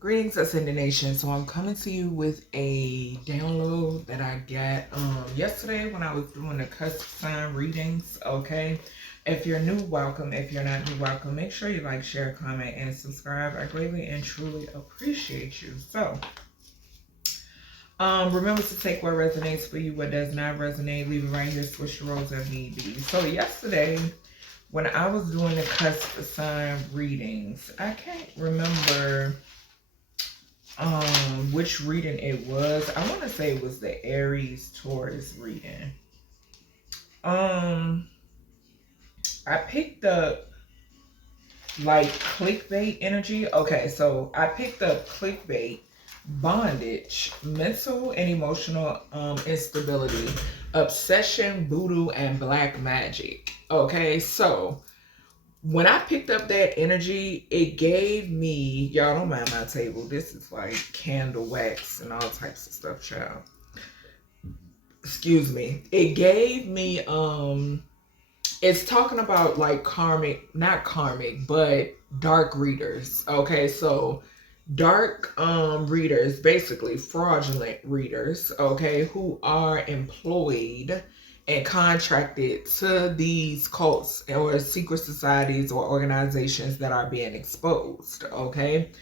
Greetings, Ascended Nation. So I'm coming to you with a download that I got yesterday when I was doing the cusp sign readings. Okay, if you're new, welcome. If you're not new, welcome. Make sure you like, share, comment, and subscribe. I greatly and truly appreciate you. So remember to take what resonates for you, what does not resonate. Leave it right here. Switch the roles if need be. So yesterday, when I was doing the cusp sign readings, I can't remember which reading it was. I want to say it was the Aries Taurus reading. I picked up like clickbait energy. Okay, so I picked up clickbait, bondage, mental and emotional instability, obsession, voodoo, and black magic. Okay, so when I picked up that energy, it gave me, y'all don't mind my table. This is like candle wax and all types of stuff, child. Excuse me. It gave me, it's talking about like karmic, not karmic, but dark readers. Okay, so dark readers, basically fraudulent readers, okay, who are employed and contracted to these cults or secret societies or organizations that are being exposed. Okay,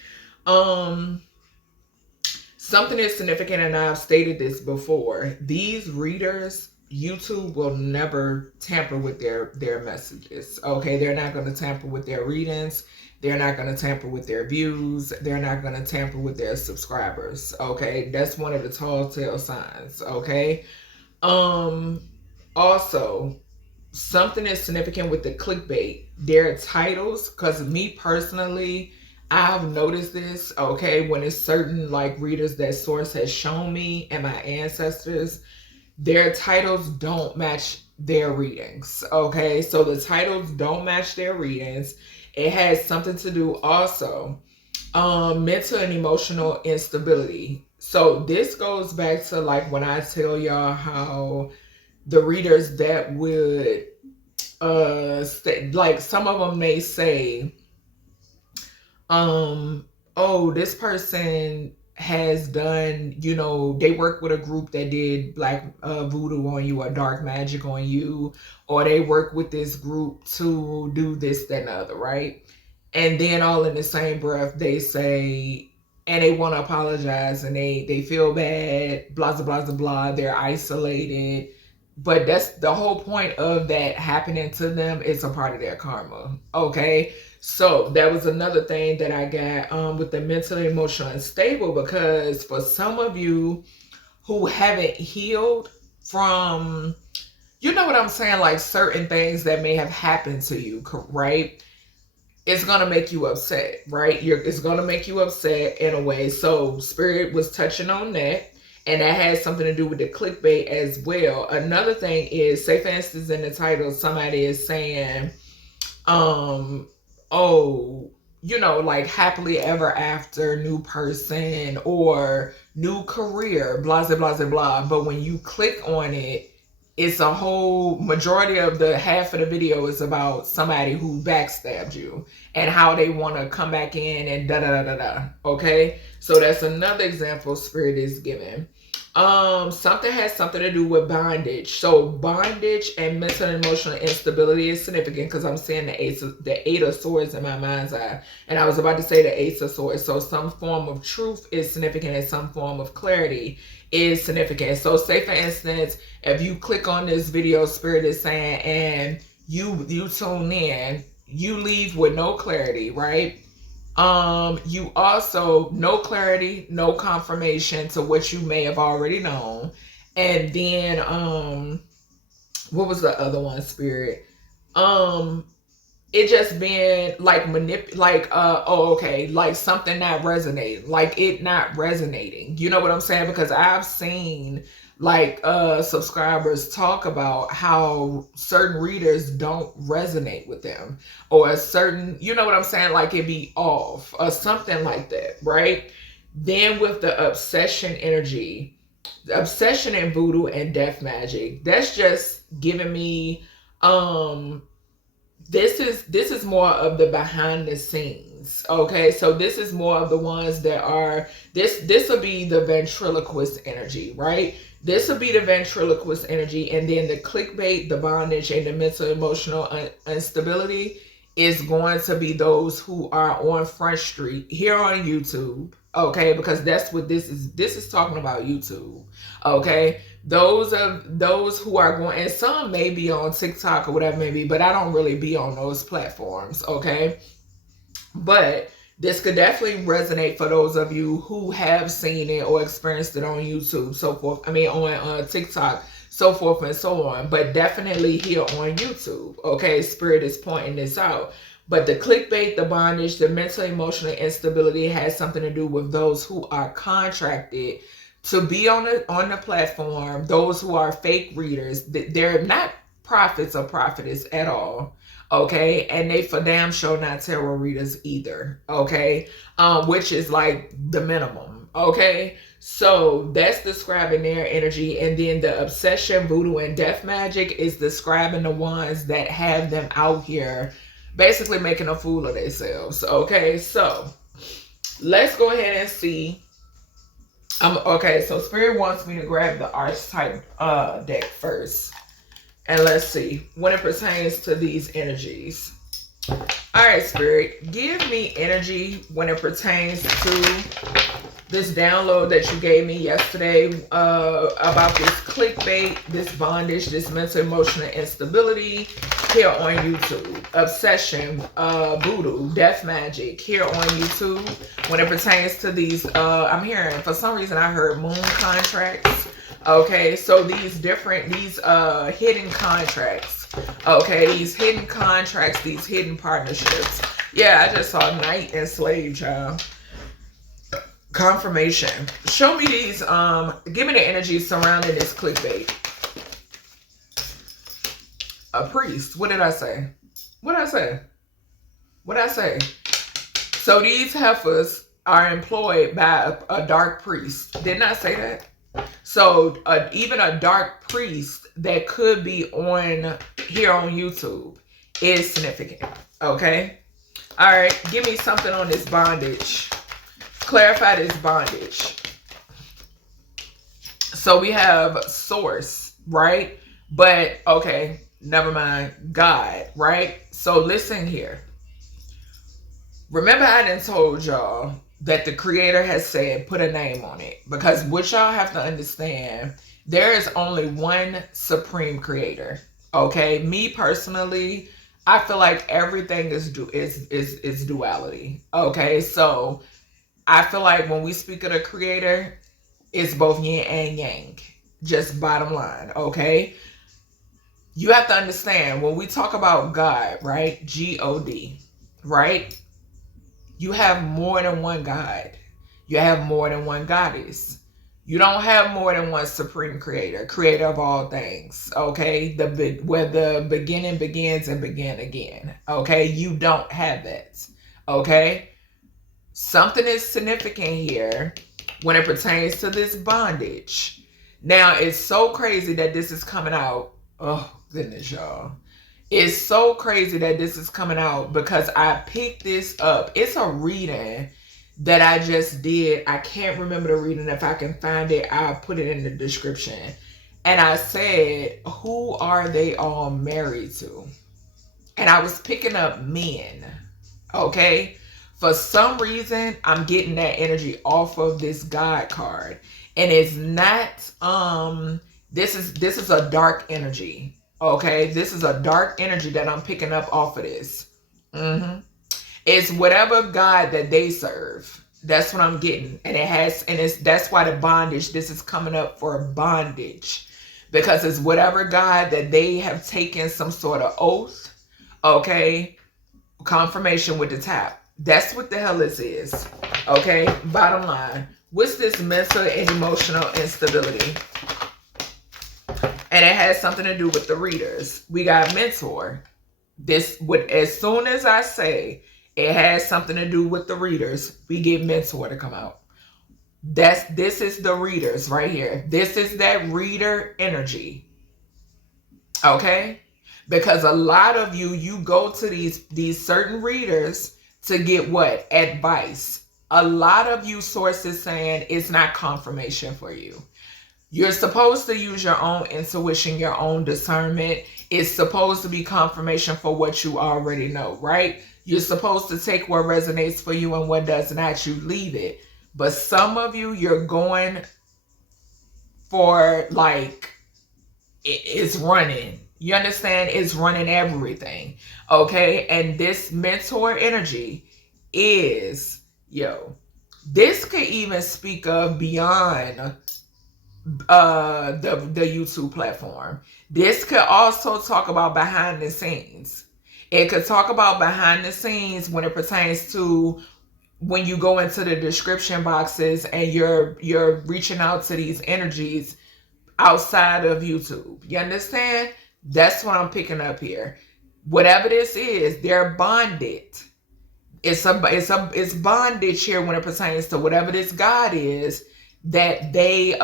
something is significant, and I've stated this before. These readers, YouTube will never tamper with their messages. Okay, they're not going to tamper with their readings. They're not going to tamper with their views. They're not going to tamper with their subscribers. Okay, that's one of the tall tale signs. Okay, also, something is significant with the clickbait. Their titles, because me personally, I've noticed this, okay, when it's certain like readers that source has shown me and my ancestors, their titles don't match their readings. Okay, so the titles don't match their readings. It has something to do also mental and emotional instability. So this goes back to like when I tell y'all how the readers that would like some of them may say oh, this person has done, you know, they work with a group that did black voodoo on you or dark magic on you, or they work with this group to do this, that, and the other, right? And then all in the same breath they say, and they want to apologize, and they feel bad, blah blah blah blah blah, they're isolated. But that's the whole point of that happening to them. It's a part of their karma. Okay, so that was another thing that I got with the mentally emotional unstable, because for some of you who haven't healed from, you know what I'm saying, like certain things that may have happened to you, right? It's gonna make you upset, right? It's gonna make you upset in a way. So Spirit was touching on that, and that has something to do with the clickbait as well. Another thing is, say for instance in the title, somebody is saying, oh, you know, like happily ever after, new person, or new career, blah blah blah blah. But when you click on it, it's a whole majority of the half of the video is about somebody who backstabbed you and how they want to come back in and da da da da da. Okay, so that's another example Spirit is giving. Something has something to do with bondage. So bondage and mental and emotional instability is significant, because I'm seeing the eight of swords in my mind's eye, and I was about to say the ace of swords. So some form of truth is significant, and some form of clarity is significant. So say for instance, if you click on this video, Spirit is saying, and you tune in, you leave with no clarity, right? You also, no clarity, no confirmation to what you may have already known. And then what was the other one, Spirit? It just being like like something not resonating, like it not resonating. You know what I'm saying? Because I've seen like subscribers talk about how certain readers don't resonate with them, or a certain, you know what I'm saying, like it be off or something like that, right? Then with the obsession energy, obsession and voodoo and death magic, that's just giving me this is more of the behind the scenes. Okay, so this is more of the ones that are this will be the ventriloquist energy, right? This will be the ventriloquist energy, and then the clickbait, the bondage, and the mental emotional instability is going to be those who are on Front Street here on YouTube. Okay, because that's what this is talking about, YouTube. Okay, those who are going, and some may be on TikTok or whatever maybe, but I don't really be on those platforms. Okay, but this could definitely resonate for those of you who have seen it or experienced it on YouTube, so forth. I mean, on TikTok, so forth and so on. But definitely here on YouTube. Okay, Spirit is pointing this out. But the clickbait, the bondage, the mental emotional instability has something to do with those who are contracted to be on the platform. Those who are fake readers, they're not prophets or prophetess at all. Okay, and they for damn sure not tarot readers either. Okay, which is like the minimum. Okay, so that's describing their energy, and then the obsession, voodoo, and death magic is describing the ones that have them out here basically making a fool of themselves. Okay, so let's go ahead and see. Okay, so Spirit wants me to grab the archetype deck first. And let's see when it pertains to these energies. All right, Spirit, give me energy when it pertains to this download that you gave me yesterday about this clickbait, this bondage, this mental emotional instability here on YouTube. Obsession, voodoo, death magic here on YouTube. When it pertains to these, I'm hearing, for some reason I heard moon contracts. Okay, so these hidden contracts. Okay, these hidden contracts, these hidden partnerships. Yeah, I just saw knight and slave, child. Confirmation. Show me these, give me the energy surrounding this clickbait. A priest. What did I say? What did I say? What did I say? So these heifers are employed by a dark priest. Didn't I say that? So even a dark priest that could be on here on YouTube is significant. Okay. All right. Give me something on this bondage. Clarify this bondage. So we have source, right? But okay, never mind. God, right? So listen here. Remember I done told y'all that the creator has said put a name on it, because what y'all have to understand, there is only one supreme creator. Okay, me personally, I feel like everything is duality. Okay, so I feel like when we speak of the creator, it's both yin and yang. Just bottom line. Okay, you have to understand when we talk about God, right? God, right? You have more than one God. You have more than one goddess. You don't have more than one supreme creator, creator of all things. Okay, where the beginning begins and begin again. Okay, you don't have that. Okay, something is significant here when it pertains to this bondage. Now, it's so crazy that this is coming out. Oh goodness, y'all. It's so crazy that this is coming out because I picked this up. It's a reading that I just did. I can't remember the reading. If I can find it, I'll put it in the description. And I said, who are they all married to? And I was picking up men. Okay? For some reason, I'm getting that energy off of this God card. And it's not, this is a dark energy. Okay, this is a dark energy that I'm picking up off of this. It's whatever God that they serve. That's what I'm getting. And that's why the bondage, this is coming up for bondage. Because it's whatever God that they have taken some sort of oath. Okay, confirmation with the tap. That's what the hell this is. Okay, bottom line. What's this mental and emotional instability? And it has something to do with the readers. We got mentor. As soon as I say it has something to do with the readers, we get mentor to come out. This is the readers right here. This is that reader energy. Okay? Because a lot of you go to these certain readers to get what? Advice. A lot of you sources saying it's not confirmation for you. You're supposed to use your own intuition, your own discernment. It's supposed to be confirmation for what you already know, right? You're supposed to take what resonates for you and what does not, you leave it. But some of you, you're going for like, it's running. You understand? It's running everything. Okay? And this mentor energy is, this could even speak of beyond the YouTube platform. This could also talk about behind the scenes. It could talk about behind the scenes when it pertains to when you go into the description boxes and you're reaching out to these energies outside of YouTube. You understand? That's what I'm picking up here. Whatever this is, they're bonded. It's bondage here when it pertains to whatever this God is that they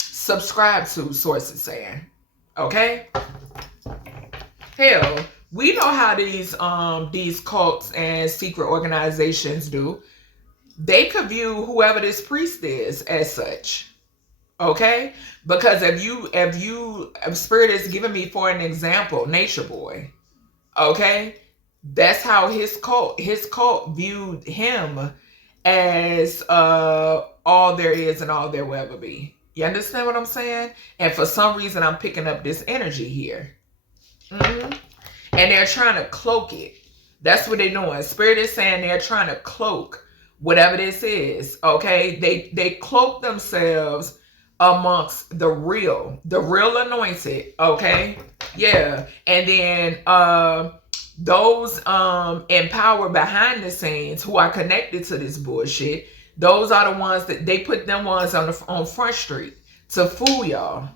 subscribe to, sources saying. Okay? Hell, we know how these cults and secret organizations do. They could view whoever this priest is as such. Okay? Because if Spirit is giving me, for an example, Nature Boy. Okay? That's how his cult viewed him as all there is and all there will ever be. You understand what I'm saying? And for some reason, I'm picking up this energy here. And they're trying to cloak it. That's what they're doing. Spirit is saying they're trying to cloak whatever this is. Okay? They cloak themselves amongst the real anointed. Okay? Yeah. And then those empowered behind the scenes who are connected to this bullshit, those are the ones that they put them ones on Front Street to fool y'all.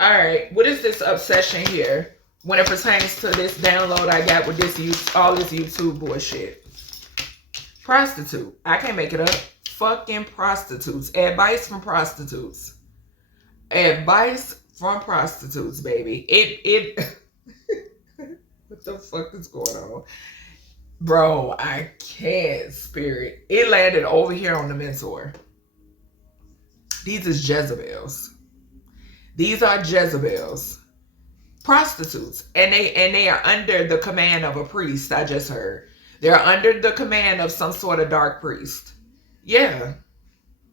All right, what is this obsession here when it pertains to this download I got with this all this YouTube bullshit? Prostitute. I can't make it up. Fucking prostitutes. Advice from prostitutes. Advice from prostitutes, baby. What the fuck is going on? Bro, I can't, Spirit. It landed over here on the mentor. These is Jezebels. These are Jezebels. Prostitutes. And they are under the command of a priest, I just heard. They're under the command of some sort of dark priest. Yeah.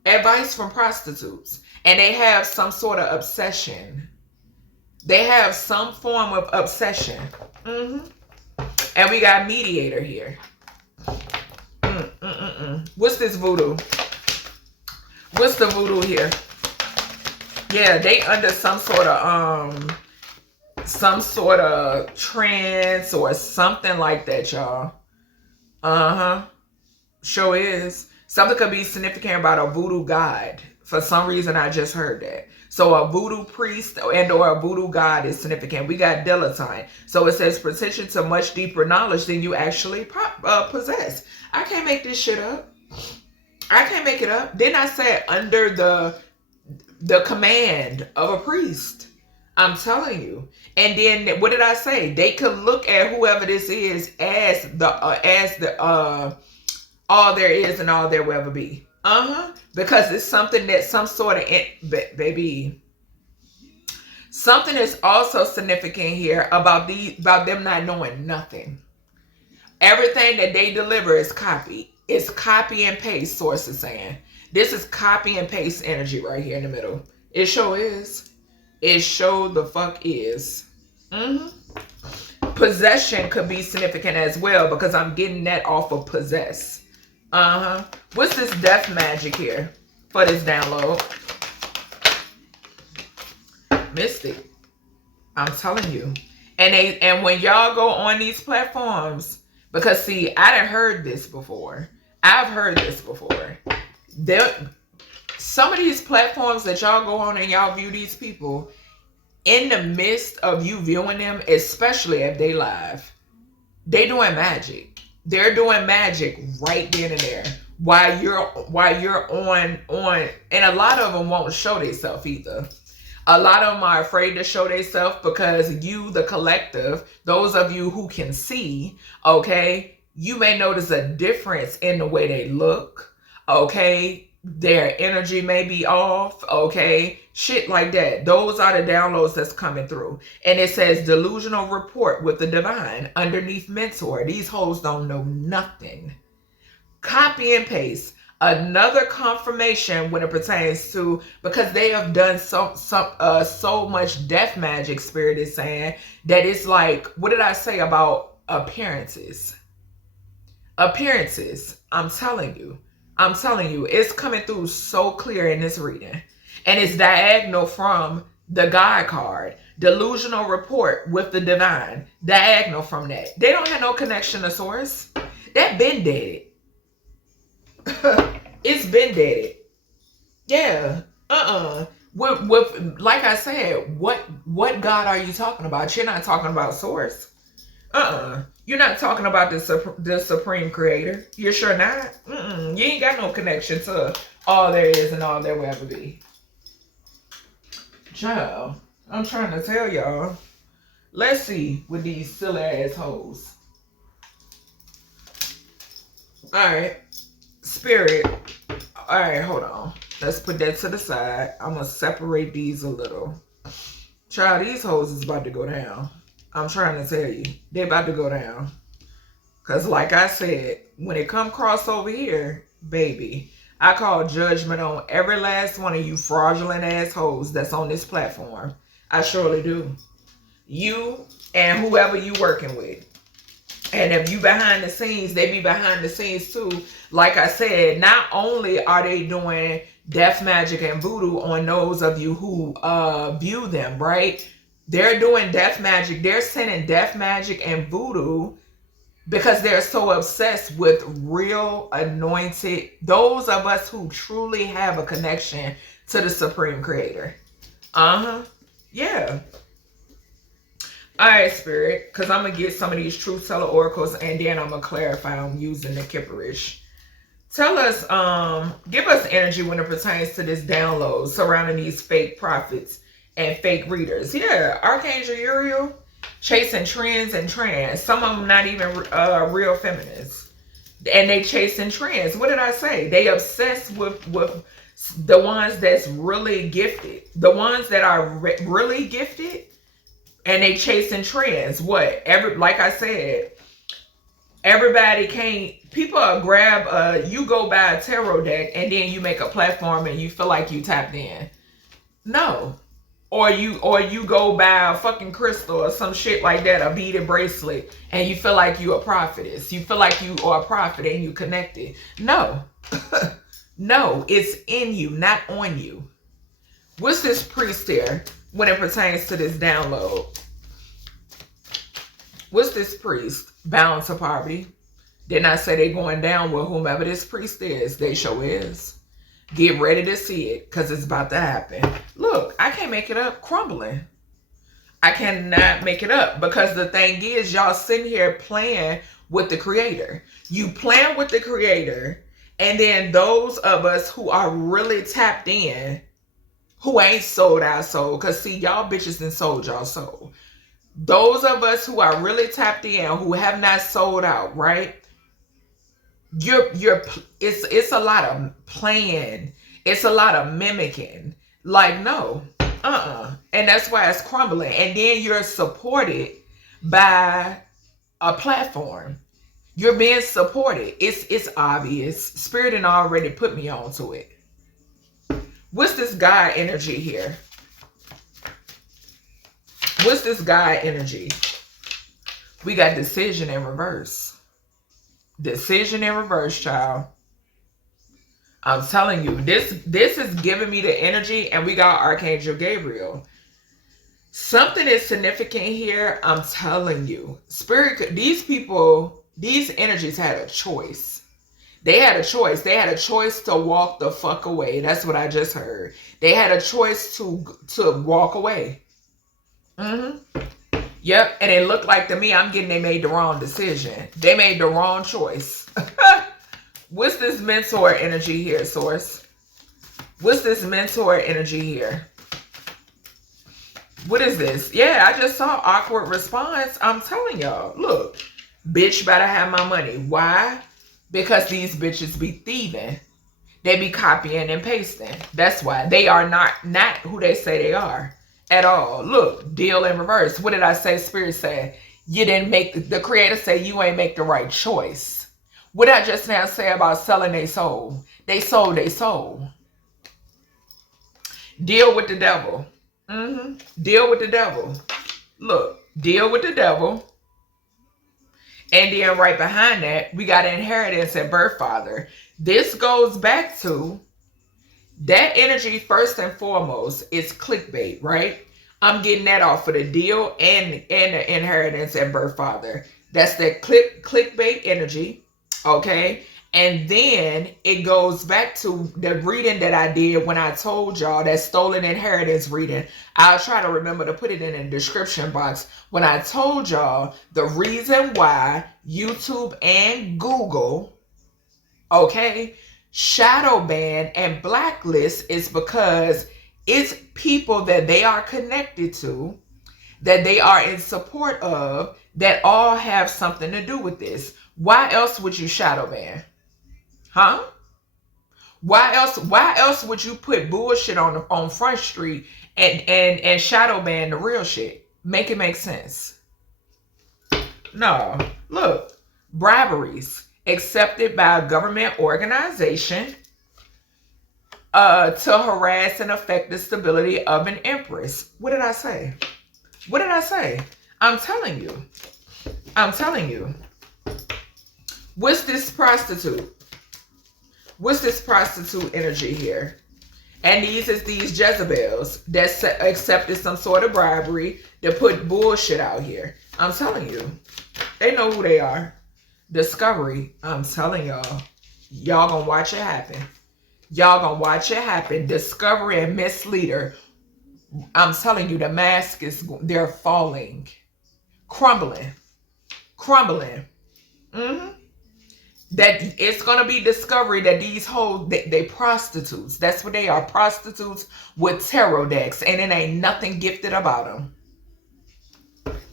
Advice from prostitutes. And they have some sort of obsession. They have some form of obsession. And we got mediator here. What's this voodoo? What's the voodoo here? Yeah, they under some sort of trance or something like that, y'all. Sure is. Something could be significant about a voodoo god. For some reason, I just heard that. So a voodoo priest and or a voodoo god is significant. We got dilettante. So it says pretension to much deeper knowledge than you actually possess. I can't make this shit up. I can't make it up. Didn't I say under the command of a priest? I'm telling you. And then what did I say? They could look at whoever this is as the all there is and all there will ever be. Because it's something that some sort of baby. Something is also significant here about them not knowing nothing. Everything that they deliver is copy. It's copy and paste, sources saying. This is copy and paste energy right here in the middle. It sure is. It sure the fuck is. Possession could be significant as well because I'm getting that off of possess. What's this death magic here for this download? Mystic. I'm telling you. And when y'all go on these platforms, because see, I done heard this before. I've heard this before. Some of these platforms that y'all go on and y'all view these people, in the midst of you viewing them, especially if they live, they doing magic. They're doing magic right then and there while you're on, and a lot of them won't show themselves either. A lot of them are afraid to show themselves because you, the collective, those of you who can see, okay, you may notice a difference in the way they look, okay? Their energy may be off, okay? Shit like that. Those are the downloads that's coming through. And it says delusional report with the divine underneath mentor. These hoes don't know nothing. Copy and paste. Another confirmation when it pertains to, because they have done so much death magic, Spirit is saying, that it's like, what did I say about appearances? Appearances. I'm telling you, it's coming through so clear in this reading. And it's diagonal from the God card. Delusional report with the divine. Diagonal from that. They don't have no connection to source. That been dead. It's been dead. Yeah. With like I said, what God are you talking about? You're not talking about source. You're not talking about the supreme creator. You're sure not. You ain't got no connection to all there is and all there will ever be. Child, I'm trying to tell y'all. Let's see with these silly ass hoes. All right. Spirit. All right, hold on. Let's put that to the side. I'm going to separate these a little. Child, these hoes is about to go down. I'm trying to tell you. They about to go down. Because like I said, when it come cross over here, baby, I call judgment on every last one of you fraudulent assholes that's on this platform. I surely do. You and whoever you working with. And if you behind the scenes, they be behind the scenes too. Like I said, not only are they doing death magic and voodoo on those of you who view them, right? They're doing death magic. They're sending death magic and voodoo because they're so obsessed with real anointed, those of us who truly have a connection to the supreme creator. Yeah. All right, Spirit, because I'm going to get some of these truth teller oracles and then I'm going to clarify I'm using the kipperish. Tell us, give us energy when it pertains to this download surrounding these fake prophets and fake readers. Yeah, Archangel Uriel, chasing trends and trans. Some of them not even real feminists. And they chasing trends. What did I say? They obsessed with the ones that's really gifted. The ones that are really gifted. And they chasing trends. What? Like I said, everybody can't. People grab. You go buy a tarot deck and then you make a platform and you feel like you tapped in. No. Or you go buy a fucking crystal or some shit like that, a beaded bracelet, and you feel like you a prophetess. You feel like you are a prophet and you connected. No. No, it's in you, not on you. What's this priest here when it pertains to this download? What's this priest? Bound to poverty. Didn't I say they going down with whomever this priest is? They sure is. Get ready to see it because it's about to happen. Look, I can't make it up. Crumbling. I cannot make it up because the thing is, y'all sitting here playing with the creator. You playing with the creator, and then those of us who are really tapped in, who ain't sold our soul, because see, y'all bitches done sold y'all soul. Those of us who are really tapped in, who have not sold out, right? It's a lot of playing. It's a lot of mimicking. Like, no. And that's why it's crumbling. And then you're supported by a platform. You're being supported. It's obvious. Spirit had already put me onto it. What's this God energy here? What's this God energy? We got decision in reverse. Decision in reverse, child. I'm telling you, this is giving me the energy, and we got Archangel Gabriel. Something is significant here. I'm telling you. Spirit, these people, these energies had a choice. They had a choice. They had a choice to walk the fuck away. That's what I just heard. They had a choice to walk away. Yep. And it looked like to me, I'm getting they made the wrong decision. They made the wrong choice. What's this mentor energy here, Source? What's this mentor energy here? What is this? Yeah, I just saw awkward response. I'm telling y'all, look, bitch better have my money. Why? Because these bitches be thieving. They be copying and pasting. That's why. They are not who they say they are at all. Look, deal in reverse. What did I say? Spirit said, you didn't make, the creator say you ain't make the right choice. What did I just now say about selling their soul? They sold their soul. Deal with the devil. Deal with the devil. Look, deal with the devil. And then right behind that, we got inheritance and birth father. This goes back to that energy first and foremost is clickbait, right? I'm getting that off of the deal and the inheritance and birth father. That's the clickbait energy, okay? And then it goes back to the reading that I did when I told y'all that stolen inheritance reading. I'll try to remember to put it in the description box. When I told y'all the reason why YouTube and Google, okay, shadow ban and blacklist is because it's people that they are connected to, that they are in support of, that all have something to do with this. Why else would you shadow ban? Huh? Why else would you put bullshit on Front Street and shadow ban the real shit? Make it make sense. No. Look, briberies accepted by a government organization to harass and affect the stability of an empress. What did I say? What did I say? I'm telling you. I'm telling you. What's this prostitute? What's this prostitute energy here? And these is these Jezebels that accepted some sort of bribery that put bullshit out here. I'm telling you. They know who they are. Discovery. I'm telling y'all. Y'all gonna watch it happen. Y'all gonna watch it happen. Discovery and Misleader. I'm telling you, the mask is, they're falling. Crumbling. Crumbling. That it's going to be Discovery that these hoes, they prostitutes. That's what they are. Prostitutes with tarot decks. And it ain't nothing gifted about them.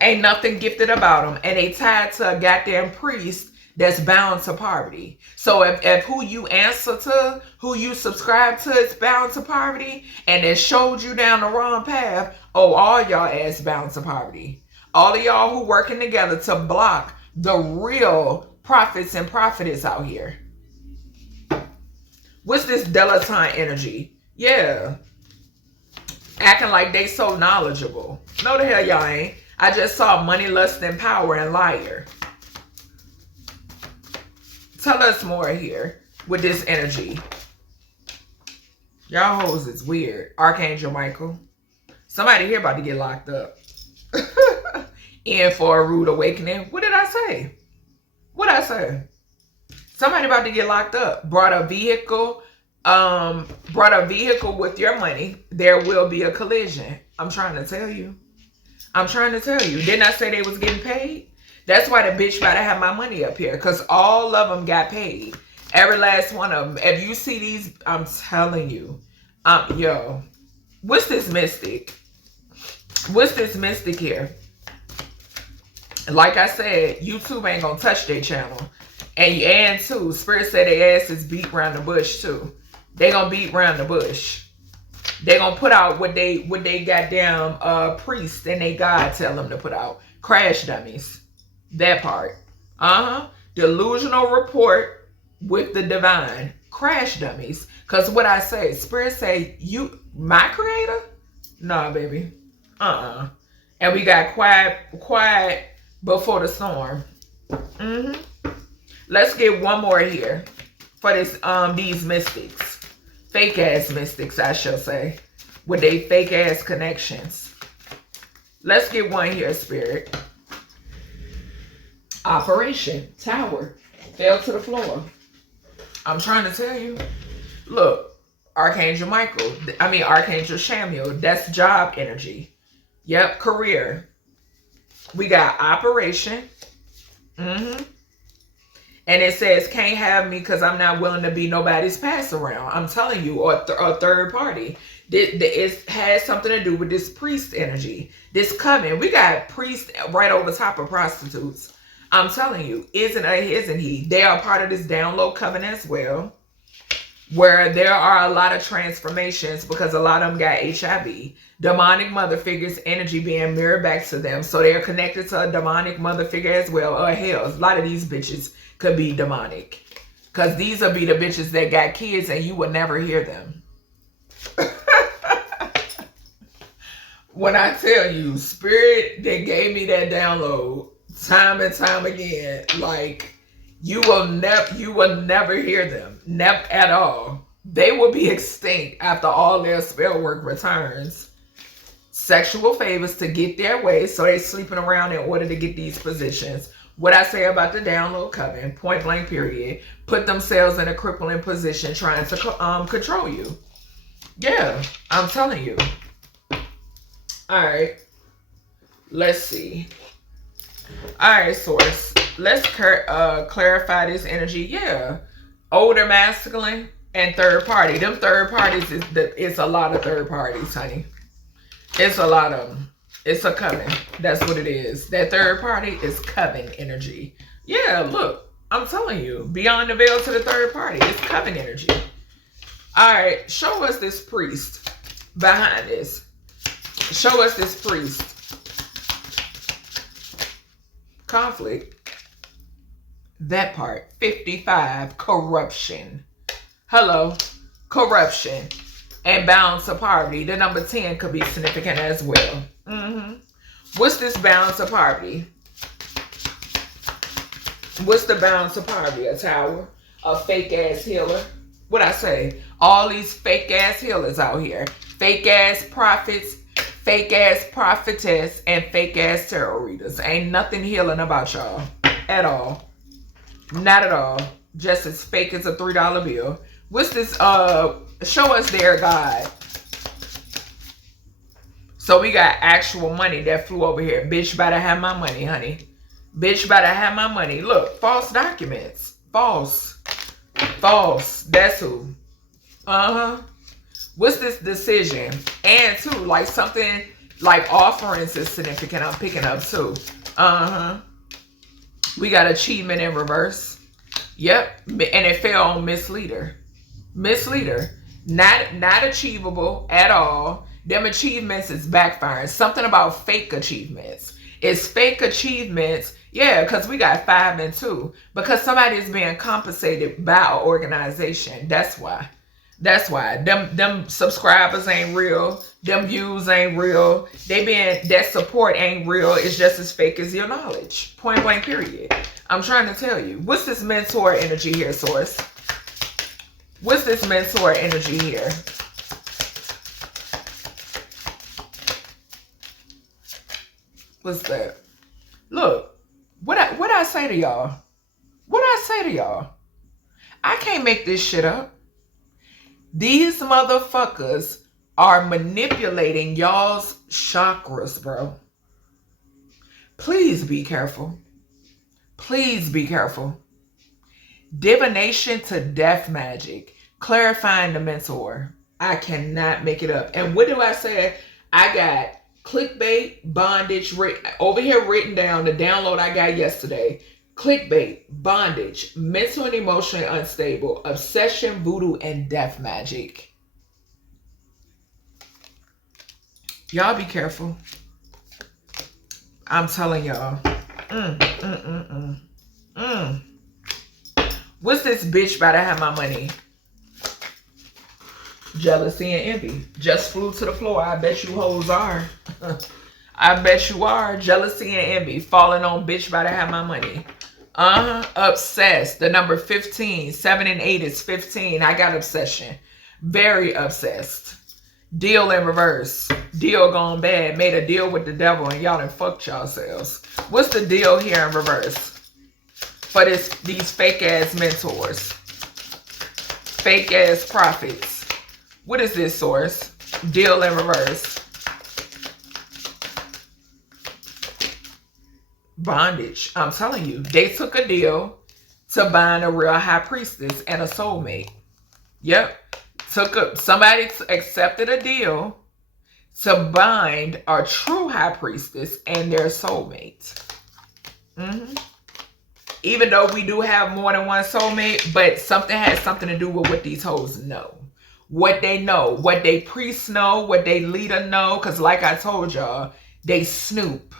Ain't nothing gifted about them. And they tied to a goddamn priest that's bound to poverty. So if who you answer to, who you subscribe to is bound to poverty, and it showed you down the wrong path, oh, all y'all ass bound to poverty. All of y'all who working together to block the real prophets and prophetess out here. What's this dilettante energy? Yeah. Acting like they so knowledgeable. No, the hell y'all ain't. I just saw money, lust, and power and liar. Tell us more here with this energy. Y'all hoes is weird. Archangel Michael. Somebody here about to get locked up. In for a rude awakening. What did I say? What I say? Somebody about to get locked up. Brought a vehicle with your money. There will be a collision. I'm trying to tell you. I'm trying to tell you. Didn't I say they was getting paid? That's why the bitch gotta have my money up here. Because all of them got paid. Every last one of them. If you see these, I'm telling you. Yo. What's this mystic? What's this mystic here? Like I said, YouTube ain't gonna touch their channel. And too, Spirit said their ass is beat around the bush too. They gonna beat around the bush. They gonna put out what they goddamn priest and they God tell them to put out. Crash dummies. That part. Delusional report with the divine. Crash dummies. Cause what I say, Spirit say, you my creator? Nah, baby. And we got quiet before the storm. Let's get one more here for this these mystics. Fake ass mystics, I shall say. With they fake ass connections. Let's get one here, Spirit. Operation Tower. Fell to the floor. I'm trying to tell you. Look, Archangel Samuel. That's job energy. Yep, career. We got operation. And it says, can't have me because I'm not willing to be nobody's pass around. I'm telling you, or a third party. It has something to do with this priest energy. This coven. We got priests right over top of prostitutes. I'm telling you, isn't he? They are part of this download coven as well, where there are a lot of transformations because a lot of them got HIV. Demonic mother figures energy being mirrored back to them. So they're connected to a demonic mother figure as well. Or hell, a lot of these bitches could be demonic. Because these will be the bitches that got kids and you would never hear them. When I tell you, Spirit, they gave me that download time and time again. Like, you will never hear them. Never at all. They will be extinct after all their spell work returns. Sexual favors to get their way, so they're sleeping around in order to get these positions. What I say about the download coven, point blank period, put themselves in a crippling position trying to control you. Yeah, I'm telling you. All right, let's see. All right, source. Let's clarify this energy. Yeah, older masculine and third party. Them third parties it's a lot of third parties, honey. It's a lot of them. It's a coven. That's what it is. That third party is coven energy. Yeah, look, I'm telling you, beyond the veil to the third party, it's coven energy. All right, show us this priest behind this. Show us this priest. Conflict. That part. 55. Corruption. Hello. Corruption. And balance of poverty. The number 10 could be significant as well. What's this balance of poverty? What's the balance of poverty? A tower? A fake ass healer? What I say? All these fake ass healers out here. Fake ass prophets. Fake ass prophetess and fake ass tarot readers. Ain't nothing healing about y'all at all. Not at all. Just as fake as a $3 bill. What's this? Show us their God. So we got actual money that flew over here. Bitch better have my money, honey. Bitch better have my money. Look, false documents. False. False. That's who. What's this decision? And too, like something like offerings is significant. I'm picking up too. We got achievement in reverse. Yep. And it fell on misleader. Misleader. Not achievable at all. Them achievements is backfiring. Something about fake achievements. It's fake achievements. Yeah, because we got 5 and 2. Because somebody is being compensated by an organization. That's why. That's why. Them subscribers ain't real. Them views ain't real. That support ain't real. It's just as fake as your knowledge. Point blank period. I'm trying to tell you. What's this mentor energy here, source? What's this mentor energy here? What's that? Look, what I say to y'all? What I say to y'all? I can't make this shit up. These motherfuckers are manipulating y'all's chakras, bro. Please be careful. Please be careful. Divination to death magic. Clarifying the mentor. I cannot make it up. And what do I say? I got clickbait, bondage, over here written down, the download I got yesterday. Clickbait, bondage, mental and emotionally unstable, obsession, voodoo, and death magic. Y'all be careful. I'm telling y'all. What's this bitch about to have my money? Jealousy and envy. Just flew to the floor. I bet you hoes are. I bet you are. Jealousy and envy. Falling on bitch about to have my money. Obsessed. The number 15. 7 and 8 is 15. I got obsession. Very obsessed. Deal in reverse. Deal gone bad. Made a deal with the devil and y'all done fucked yourselves. What's the deal here in reverse? For these fake ass mentors. Fake ass prophets. What is this, source? Deal in reverse. Bondage. I'm telling you, they took a deal to bind a real high priestess and a soulmate. Yep. Somebody accepted a deal to bind a true high priestess and their soulmate. Even though we do have more than one soulmate, but something has something to do with what these hoes know. What they know, what they priests know, what they leader know. Because like I told y'all, they snoop.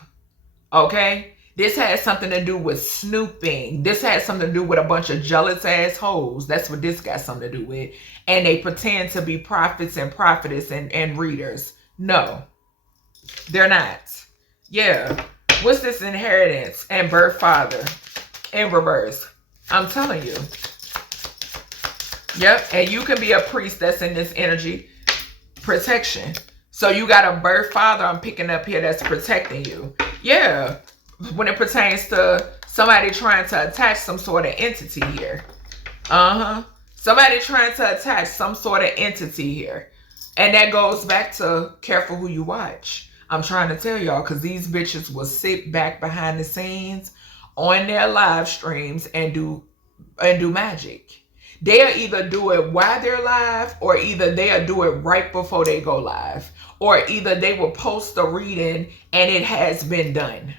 Okay? This has something to do with snooping. This has something to do with a bunch of jealous assholes. That's what this got something to do with. And they pretend to be prophets and prophetess and readers. No, they're not. Yeah. What's this inheritance and birth father in reverse? I'm telling you. Yep. And you can be a priest that's in this energy. Protection. So you got a birth father I'm picking up here that's protecting you. Yeah. When it pertains to somebody trying to attach some sort of entity here. Somebody trying to attach some sort of entity here. And that goes back to careful who you watch. I'm trying to tell y'all, because these bitches will sit back behind the scenes on their live streams and do magic. They'll either do it while they're live, or either they'll do it right before they go live, or either they will post a reading and it has been done.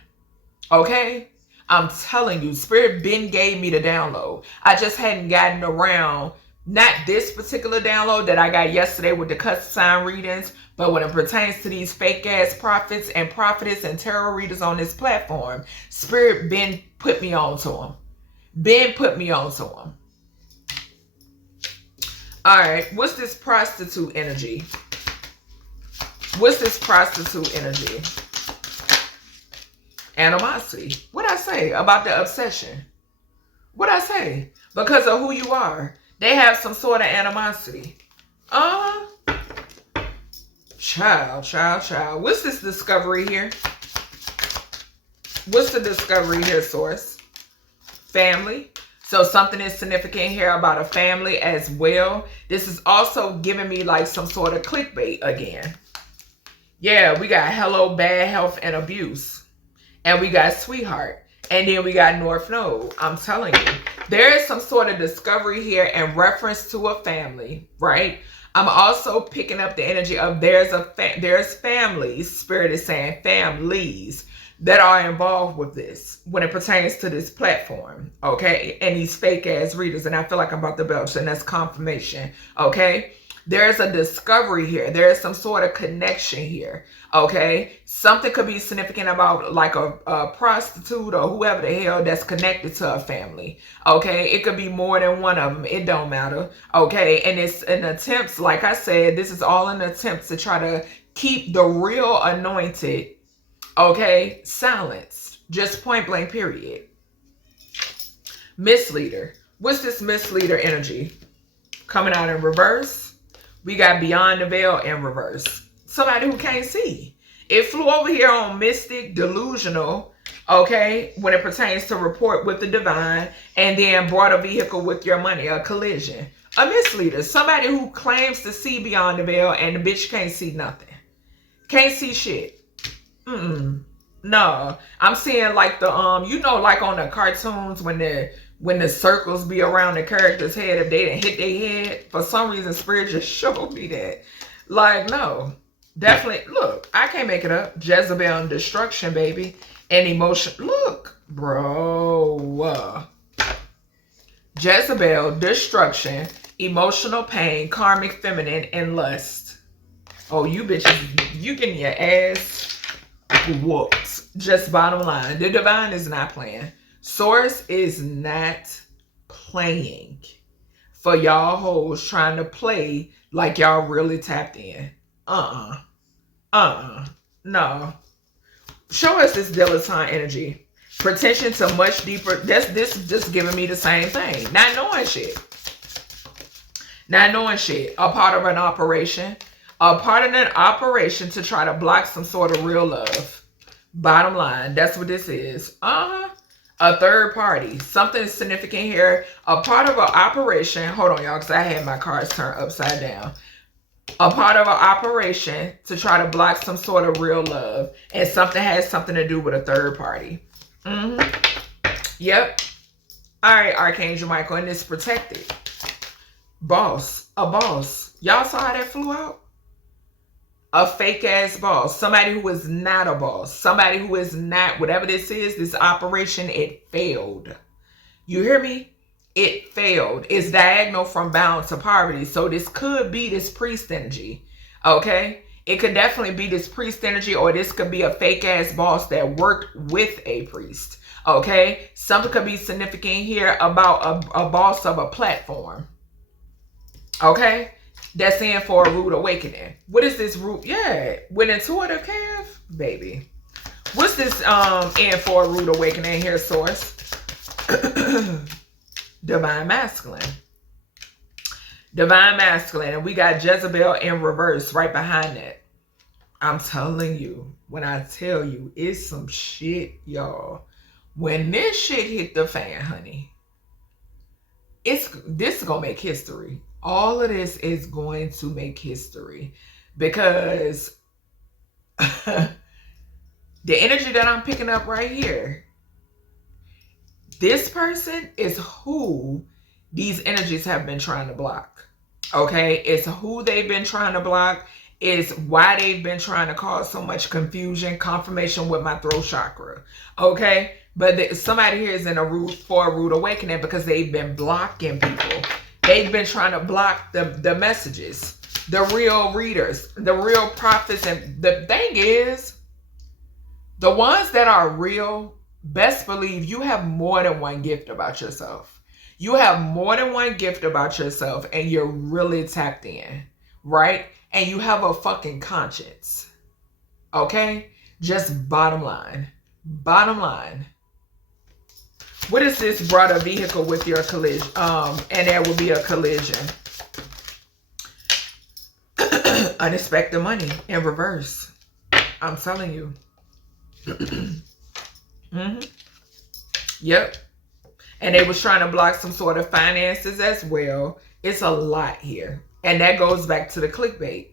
Okay? I'm telling you, Spirit Ben gave me the download. I just hadn't gotten around, not this particular download that I got yesterday with the custom sign readings, but when it pertains to these fake ass prophets and prophetess and tarot readers on this platform, Spirit Ben put me on to them. Ben put me on to them. All right, what's this prostitute energy? What's this prostitute energy? Animosity. What'd I say about the obsession? What'd I say? Because of who you are. They have some sort of animosity. Child. What's this discovery here? What's the discovery here, source? Family. So something is significant here about a family as well. This is also giving me like some sort of clickbait again. Yeah, we got hello, bad health and abuse. And we got sweetheart. And then we got North Node. I'm telling you, there is some sort of discovery here in reference to a family, right? I'm also picking up the energy of there's families, Spirit is saying families, that are involved with this when it pertains to this platform, okay? And these fake ass readers, and I feel like I'm about to belch, and that's confirmation, okay? There's a discovery here. There's some sort of connection here, okay? Something could be significant about like a prostitute or whoever the hell that's connected to a family, okay? It could be more than one of them. It don't matter, okay? And it's an attempt, like I said, this is all an attempt to try to keep the real anointed, okay, silenced. Just point blank, period. Misleader. What's this misleader energy? Coming out in reverse. We got beyond the veil in reverse. Somebody who can't see. It flew over here on mystic, delusional, okay, when it pertains to report with the divine, and then brought a vehicle with your money, a collision. A misleader. Somebody who claims to see beyond the veil and the bitch can't see nothing. Can't see shit. No. I'm seeing like the, you know, like on the cartoons when the circles be around the character's head, if they didn't hit their head, for some reason, Spirit just showed me that. Like, no. Definitely, look, I can't make it up. Jezebel and destruction, baby. And emotion. Look, bro. Jezebel, destruction, emotional pain, karmic feminine, and lust. Oh, you bitches, you getting your ass whooped. Just bottom line. The divine is not playing. Source is not playing for y'all hoes trying to play like y'all really tapped in. No. Show us this dilettante energy. Pretension to much deeper. This is just giving me the same thing. Not knowing shit. Not knowing shit. A part of an operation. A part of an operation to try to block some sort of real love. Bottom line. That's what this is. A third party. Something significant here. A part of an operation. Hold on, y'all, because I had my cards turned upside down. A part of an operation to try to block some sort of real love. And something has something to do with a third party. Yep. All right, Archangel Michael, and it's protected. Boss, a boss. Y'all saw how that flew out? A fake ass boss. Somebody who is not a boss. Somebody who is not, whatever this is, this operation, it failed. You hear me? It failed. It's diagonal from bound to poverty. So this could be this priest energy. Okay? It could definitely be this priest energy, or this could be a fake ass boss that worked with a priest. Okay? Something could be significant here about a boss of a platform. Okay? That's in for a rude awakening. What is this root? Yeah. With intuitive calf? Baby. What's this in for a rude awakening here, source? Divine masculine. Divine masculine. And we got Jezebel in reverse right behind that. I'm telling you, when I tell you, it's some shit, y'all. When this shit hit the fan, honey, this is gonna make history. All of this is going to make history, because the energy that I'm picking up right here, this person is who these energies have been trying to block. Okay, it's who they've been trying to block. It's why they've been trying to cause so much confusion, confirmation with my throat chakra. Okay, but somebody here is in a rude awakening because they've been blocking people. They've been trying to block the messages, the real readers, the real prophets. And the thing is, the ones that are real, best believe you have more than one gift about yourself. You have more than one gift about yourself, and you're really tapped in, right? And you have a fucking conscience. Okay? Just bottom line. Bottom line. What is this? Brought a vehicle with your collision. And there will be a collision. Unexpected money in reverse. I'm telling you. Yep. And they was trying to block some sort of finances as well. It's a lot here. And that goes back to the clickbait.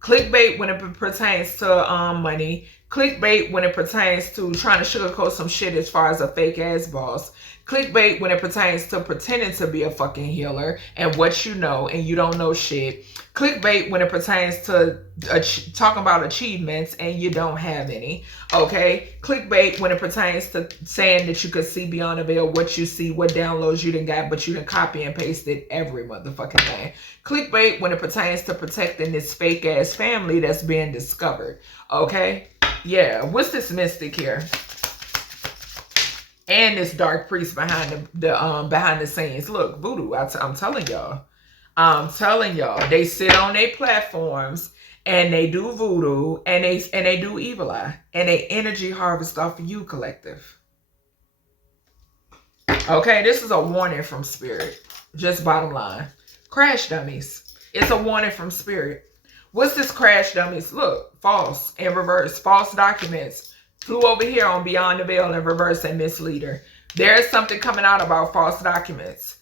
Clickbait when it pertains to money. Clickbait when it pertains to trying to sugarcoat some shit as far as a fake ass boss. Clickbait when it pertains to pretending to be a fucking healer and what you know and you don't know shit. Clickbait when it pertains to talking about achievements and you don't have any. Okay? Clickbait when it pertains to saying that you could see beyond the veil what you see, what downloads you done got, but you done copy and pasted every motherfucking thing. Clickbait when it pertains to protecting this fake ass family that's being discovered. Okay? Yeah. What's this mystic here? And this dark priest behind the scenes. Look, voodoo. I'm telling y'all. I'm telling y'all. They sit on their platforms and they do voodoo and they do evil eye and they energy harvest off of you, collective. Okay, this is a warning from spirit. Just bottom line. Crash dummies. It's a warning from spirit. What's this crash dummies? Look, false in reverse. False documents. Flew over here on Beyond the Veil in reverse and misleader. There's something coming out about false documents.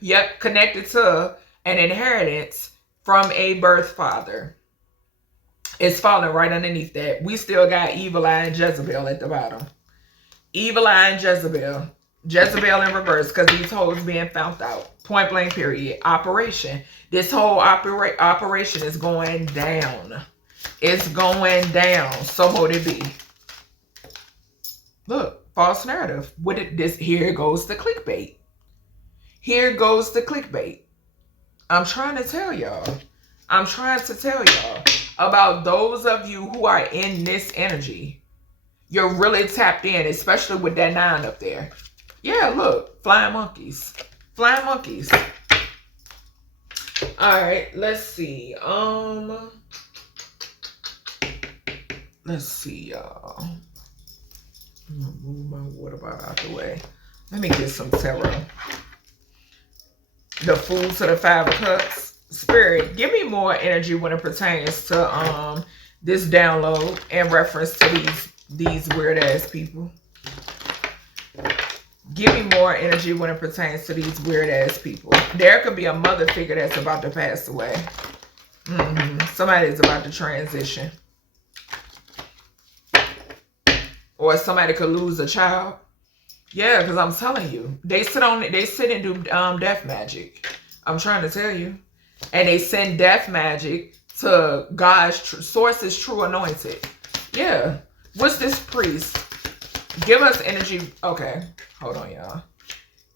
Yep, connected to an inheritance from a birth father. It's falling right underneath that. We still got Evil Eye and Jezebel at the bottom. Evil Eye and Jezebel. Jezebel in reverse because these hoes being found out. Point blank period. Operation. This whole operation is going down. It's going down. So would it be? Look, false narrative. Here goes the clickbait. Here goes the clickbait. I'm trying to tell y'all. I'm trying to tell y'all about those of you who are in this energy. You're really tapped in, especially with that 9 up there. Yeah, look, flying monkeys. Flying monkeys. All right, let's see. Let's see, y'all. I'm gonna move my water bottle out the way. Let me get some tarot. The Fool to the 5 of Cups. Spirit, give me more energy when it pertains to this download in reference to these weird ass people. Give me more energy when it pertains to these weird ass people. There could be a mother figure that's about to pass away. Somebody's about to transition. Or somebody could lose a child. Yeah, because I'm telling you, they sit and do death magic. I'm trying to tell you. And they send death magic to God's source's true anointed. Yeah. What's this priest? Give us energy. Okay. Hold on, y'all.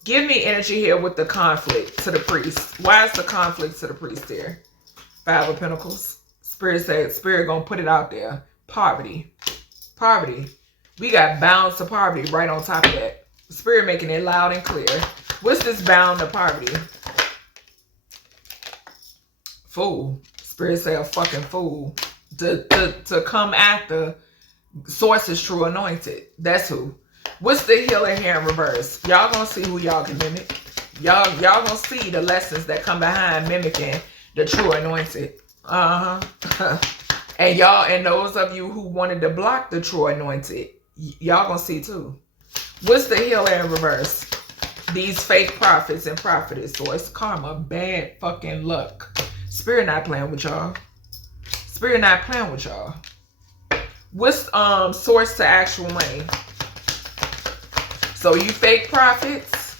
Give me energy here with the conflict to the priest. Why is the conflict to the priest here? 5 of Pentacles. Spirit said, Spirit gonna put it out there. Poverty. Poverty. We got bound to poverty right on top of that. Spirit making it loud and clear. What's this bound to poverty? Fool. Spirit say a fucking fool. To come after source's true anointed. That's who. What's the healer here in reverse? Y'all gonna see who y'all can mimic. Y'all gonna see the lessons that come behind mimicking the true anointed. And y'all, and those of you who wanted to block the true anointed, y'all gonna see too. What's the healer in reverse? These fake prophets and prophetess. So it's karma. Bad fucking luck. Spirit not playing with y'all. Spirit not playing with y'all. What's source to actual money? So you fake prophets,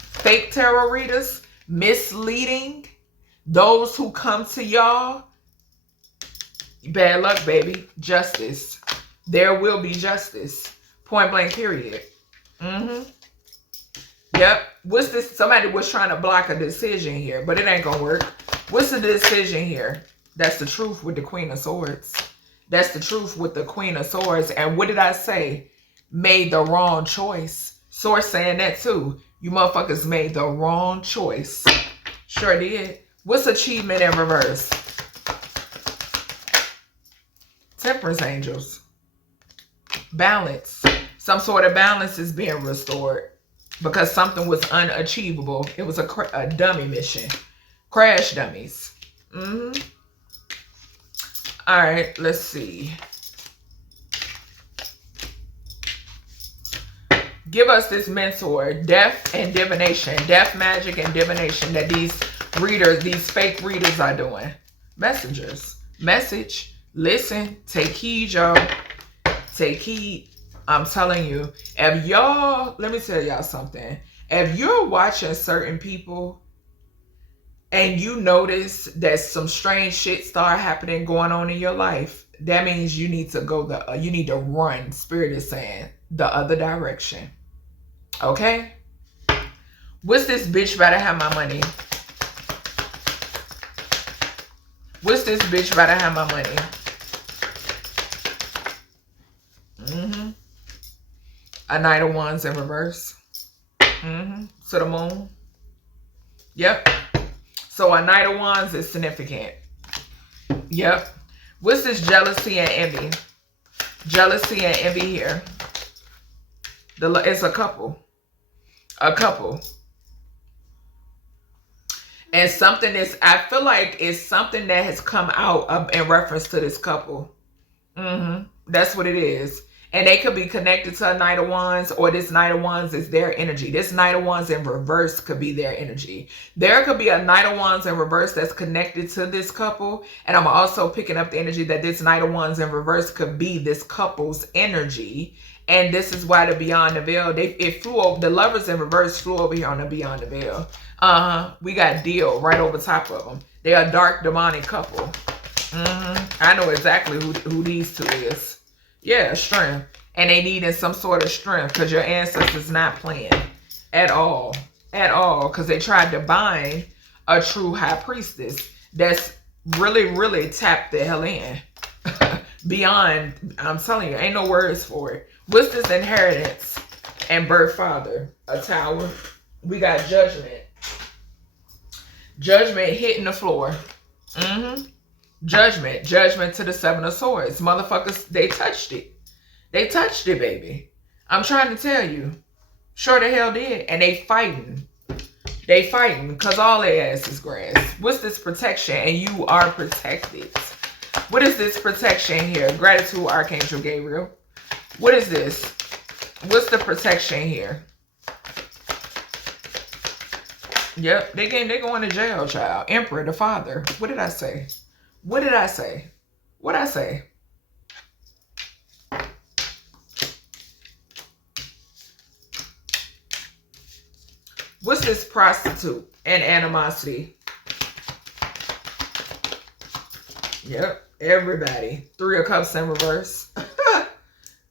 fake tarot readers, misleading those who come to y'all. Bad luck, baby. Justice. There will be justice. Point blank, period. Yep. What's this? Somebody was trying to block a decision here, but it ain't gonna work. What's the decision here? That's the truth with the Queen of Swords. That's the truth with the Queen of Swords. And what did I say? Made the wrong choice. Source saying that too. You motherfuckers made the wrong choice. Sure did. What's achievement in reverse? Temperance angels. Balance. Some sort of balance is being restored because something was unachievable. It was a dummy mission. Crash dummies. All right, let's see. Give us this mentor, death and divination, death magic and divination that these readers, these fake readers are doing. Messengers. Message. Listen. Take heed, y'all. Take heed. I'm telling you. If y'all, let me tell y'all something. If you're watching certain people and you notice that some strange shit start happening going on in your life, that means you need to go you need to run. Spirit is saying the other direction. Okay? What's this bitch better have my money? What's this bitch better have my money? A Knight of Wands in reverse. To the moon. Yep. So a Knight of Wands is significant. Yep. What's this jealousy and envy? Jealousy and envy here. It's a couple. A couple. And something is, I feel like it's something that has come out in reference to this couple. That's what it is. And they could be connected to a Knight of Wands, or this Knight of Wands is their energy. This Knight of Wands in reverse could be their energy. There could be a Knight of Wands in reverse that's connected to this couple. And I'm also picking up the energy that this Knight of Wands in reverse could be this couple's energy. And this is why the Beyond the Veil, it flew over, the lovers in reverse flew over here on the Beyond the Veil. We got Deal right over top of them. They are a dark demonic couple. I know exactly who these two is. Yeah, strength. And they needed some sort of strength because your ancestors not playing at all. At all. Because they tried to bind a true high priestess that's really, really tapped the hell in. Beyond, I'm telling you, ain't no words for it. What's this inheritance and birth father? A tower. We got judgment. Judgment hitting the floor. Judgment. Judgment to the 7 of Swords. Motherfuckers, they touched it. They touched it, baby. I'm trying to tell you. Sure the hell did. And they fighting. They fighting because all their ass is grass. What's this protection? And you are protected. What is this protection here? Gratitude, Archangel Gabriel. What is this? What's the protection here? Yep, they going to jail, child. Emperor, the father. What did I say? What did I say? What'd I say? What's this prostitute and animosity? Yep, everybody. 3 of Cups in reverse.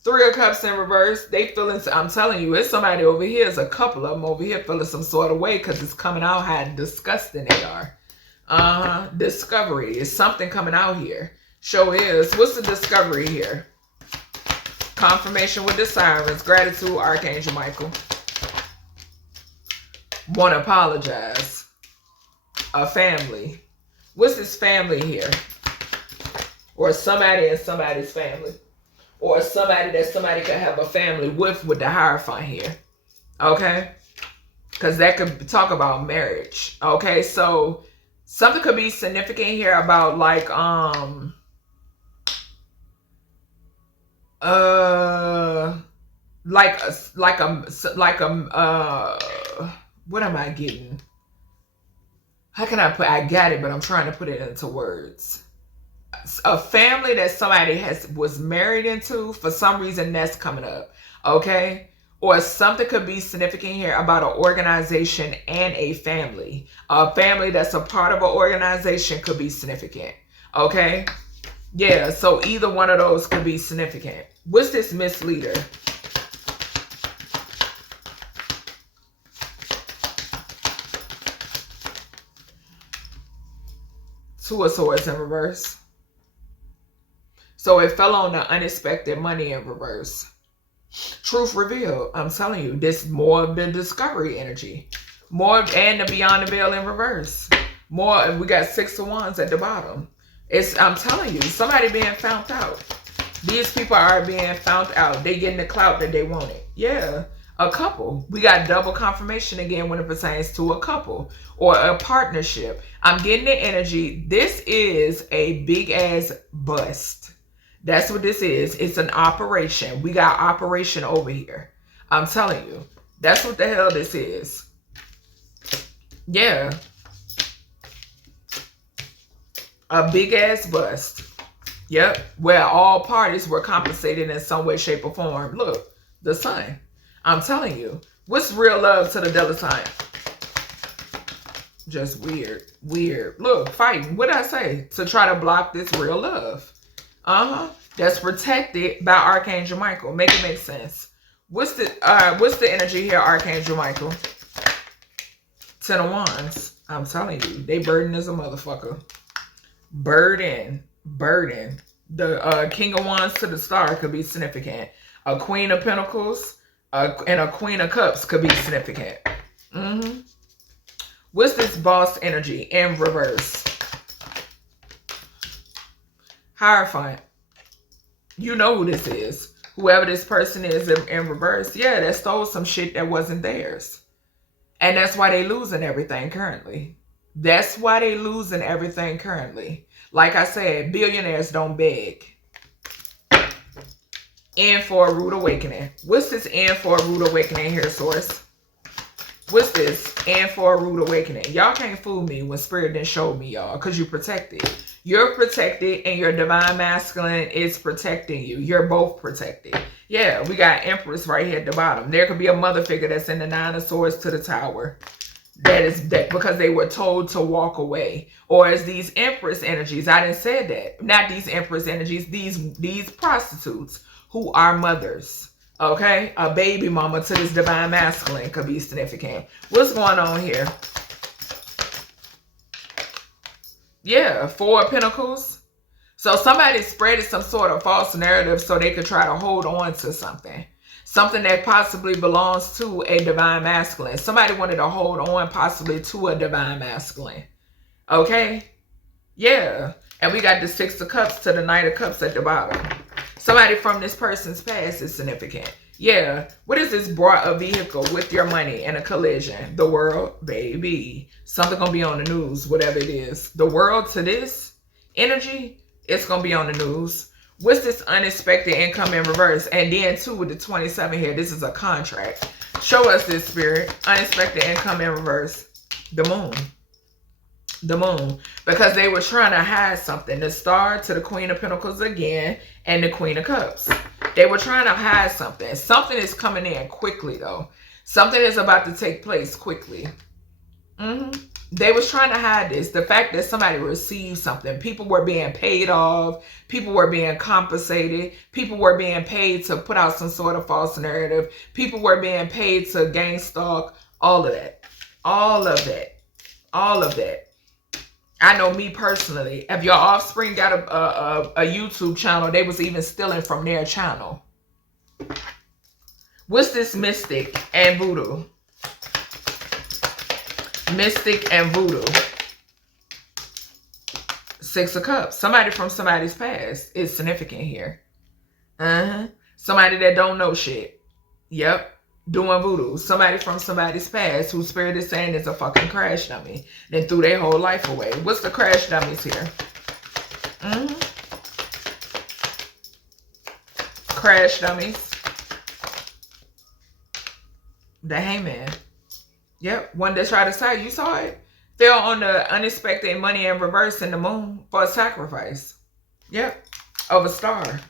3 of Cups in reverse. They feeling, I'm telling you, it's somebody over here. It's a couple of them over here feeling some sort of way because it's coming out how disgusting they are. Discovery. Is something coming out here. Show is. What's the discovery here? Confirmation with the sirens. Gratitude, Archangel Michael. Want to apologize. A family. What's this family here? Or somebody in somebody's family. Or somebody that somebody could have a family with the Hierophant here. Okay? Because that could talk about marriage. Okay? So, something could be significant here about like, what am I getting? How can I put, I got it, but I'm trying to put it into words. A family that somebody was married into, for some reason that's coming up, okay? Or something could be significant here about an organization and a family. A family that's a part of an organization could be significant, okay? Yeah, so either one of those could be significant. What's this misleader? Two of Swords in reverse. So it fell on the unexpected money in reverse. Truth revealed. I'm telling you, this more of the discovery energy. More, and the beyond the veil in reverse. More, we got 6 of Wands at the bottom. I'm telling you, somebody being found out. These people are being found out. They getting the clout that they wanted. Yeah, a couple. We got double confirmation again when it pertains to a couple or a partnership. I'm getting the energy. This is a big ass bust. That's what this is. It's an operation. We got operation over here. I'm telling you. That's what the hell this is. Yeah. A big ass bust. Yep. Where all parties were compensated in some way, shape, or form. Look. The Sun. I'm telling you. What's real love to the Delta sign? Just weird. Weird. Look. Fighting. What did I say? To try to block this real love. That's protected by Archangel Michael. Make it make sense. What's the energy here, Archangel Michael? 10 of Wands. I'm telling you, they burden as a motherfucker. Burden. The King of Wands to the Star could be significant. A Queen of Pentacles and a Queen of Cups could be significant. What's this boss energy in reverse? Hierophant. You know who this is. Whoever this person is in reverse. Yeah, that stole some shit that wasn't theirs. And that's why they losing everything currently. That's why they losing everything currently. Like I said, billionaires don't beg. In for a rude awakening. What's this in for a rude awakening here, Source? What's this? In for a rude awakening. Y'all can't fool me when Spirit didn't show me, y'all, because you're protected. You're protected and your divine masculine is protecting you. You're both protected. Yeah, we got Empress right here at the bottom. There could be a mother figure that's in the 9 of Swords to the Tower. That because they were told to walk away. Or as these Empress energies, I didn't say that. Not these Empress energies, these prostitutes who are mothers. Okay? A baby mama to this divine masculine could be significant. What's going on here? Yeah, 4 of Pentacles. So somebody spreaded some sort of false narrative so they could try to hold on to something. Something that possibly belongs to a divine masculine. Somebody wanted to hold on possibly to a divine masculine. Okay? Yeah. And we got the 6 of Cups to the Knight of Cups at the bottom. Somebody from this person's past is significant. Yeah. What is this? Brought a vehicle with your money in a collision. The world, baby. Something gonna be on the news, whatever it is. The world to this energy, it's gonna be on the news. What's this unexpected income in reverse? And then too with the 27 here, this is a contract. Show us this, Spirit. Unexpected income in reverse. The Moon. The Moon. Because they were trying to hide something. The Star to the Queen of Pentacles again and the Queen of Cups. They were trying to hide something. Something is coming in quickly though. Something is about to take place quickly. They was trying to hide this. The fact that somebody received something. People were being paid off. People were being compensated. People were being paid to put out some sort of false narrative. People were being paid to gain stock. All of that. All of that. All of that. I know me personally. If your offspring got a YouTube channel, they was even stealing from their channel. What's this mystic and voodoo? Mystic and voodoo. Six of Cups. Somebody from somebody's past is significant here. Somebody that don't know shit. Yep. Doing voodoo. Somebody from somebody's past whose spirit is saying is a fucking crash dummy. Then threw their whole life away. What's the crash dummies here? Crash dummies. The Hangman. Yep. One that tried to say, you saw it? Fell on the unexpected money in reverse in the moon for a sacrifice. Yep. Of a star.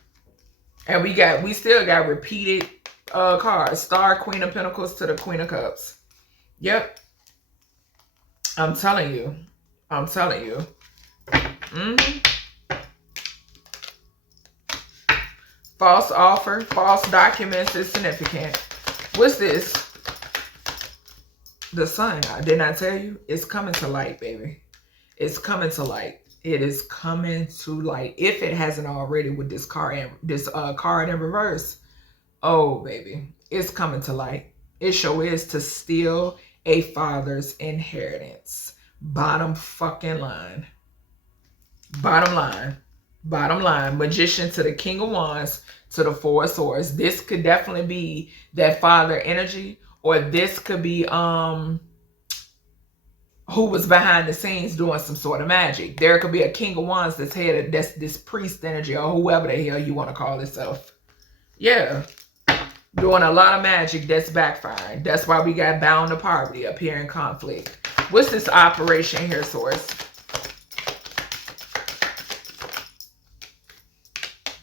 And we still got repeated cards. Star, Queen of Pentacles to the Queen of Cups. Yep. I'm telling you. I'm telling you. False offer. False documents is significant. What's this? The sun. Did not tell you? It's coming to light, baby. It's coming to light. It is coming to light. If it hasn't already with this card in reverse. Oh, baby. It's coming to light. It sure is to steal a father's inheritance. Bottom fucking line. Bottom line. Bottom line. Magician to the King of Wands to the Four of Swords. This could definitely be that father energy. Or this could be who was behind the scenes doing some sort of magic. There could be a King of Wands that's headed, that's this priest energy or whoever the hell you want to call itself. Yeah. Doing a lot of magic that's backfiring. That's why we got bound to poverty up here in conflict. What's this operation here, Source?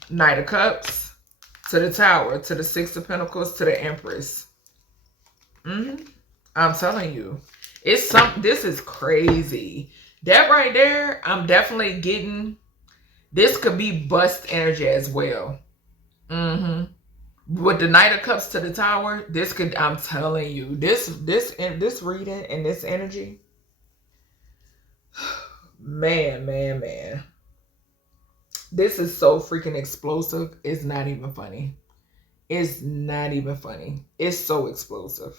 Knight of Cups to the Tower, to the Six of Pentacles, to the Empress. I'm telling you, it's something. This is crazy. That right there, I'm definitely getting. This could be bust energy as well. With the Knight of Cups to the Tower, this could. I'm telling you, this reading and this energy. Man. This is so freaking explosive. It's not even funny. It's not even funny. It's so explosive.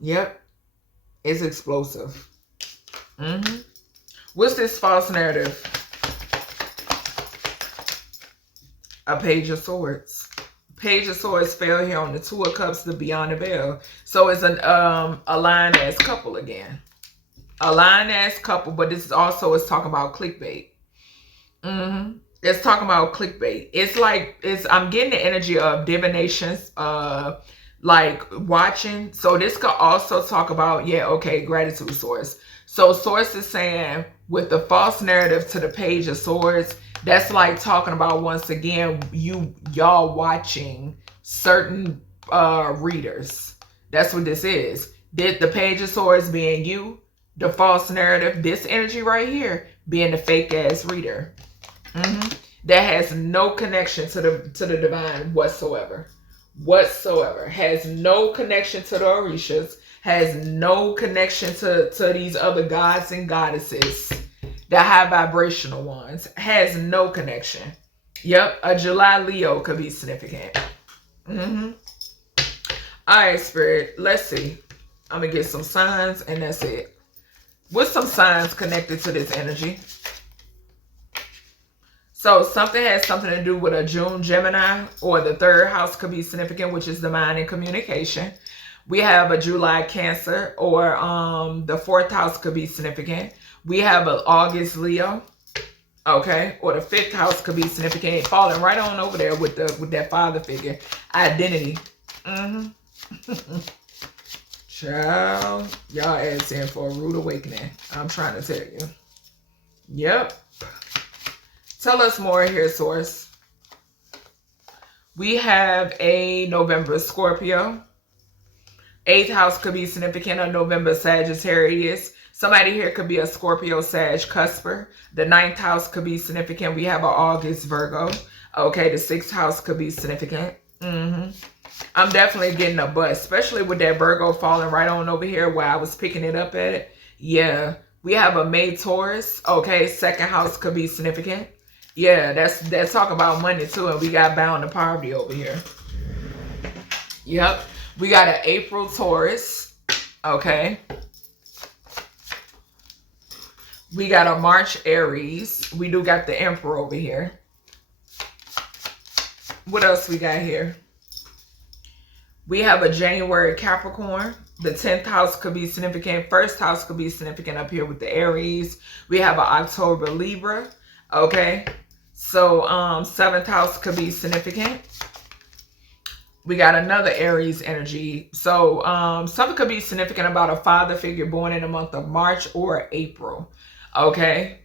Yep. It's explosive. What's this false narrative? A Page of Swords. Page of Swords fell here on the Two of Cups, the Beyond the Veil. So it's an a line as couple again. A line as couple, but this is also it's talking about clickbait. It's talking about clickbait. It's like I'm getting the energy of divinations, like watching. So this could also talk about, yeah, okay, gratitude, Source. So Source is saying with the false narrative to the Page of Swords, that's like talking about, once again, y'all watching certain readers. That's what this is. Did the Page of Swords being you, the false narrative, this energy right here being the fake ass reader. That has no connection to the divine whatsoever. Has no connection to the Orishas, has no connection to these other gods and goddesses, the high vibrational ones, has no connection. Yep, a July Leo could be significant. All right, Spirit, let's see. I'm gonna get some signs and that's it. What's some signs connected to this energy? So something has something to do with a June Gemini, or the third house could be significant, which is the mind and communication. We have a July Cancer, or the fourth house could be significant. We have an August Leo, okay, or the fifth house could be significant, falling right on over there with that father figure. Identity. Child, y'all ass in for a rude awakening. I'm trying to tell you. Yep. Tell us more here, Source. We have a November Scorpio. 8th house could be significant of November Sagittarius. Somebody here could be a Scorpio, Sag, Cusper. The 9th house could be significant. We have an August Virgo. Okay, the 6th house could be significant. I'm definitely getting a butt, especially with that Virgo falling right on over here where I was picking it up at. Yeah, we have a May Taurus. Okay, 2nd house could be significant. Yeah, that's talk about money too, and we got bound to poverty over here. Yep, we got an April Taurus. Okay. We got a March Aries. We do got the Emperor over here. What else we got here? We have a January Capricorn. The 10th house could be significant. 1st house could be significant up here with the Aries. We have an October Libra. Okay. So 7th house could be significant. We got another Aries energy. So something could be significant about a father figure born in the month of March or April. Okay.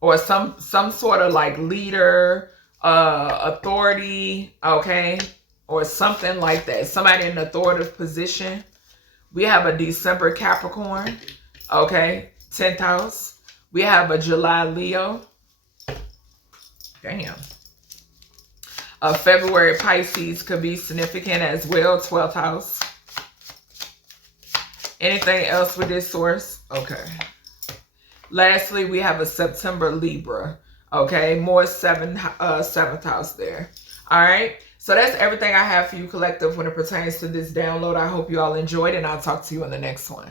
Or some sort of like leader, authority. Okay. Or something like that. Somebody in an authoritative position. We have a December Capricorn. Okay. 10th house. We have a July Leo. Damn. A February Pisces could be significant as well. 12th house. Anything else with this source? Okay. Lastly, we have a September Libra. Okay. More 7th house there. All right. So that's everything I have for you, collective, when it pertains to this download. I hope you all enjoyed, and I'll talk to you on the next one.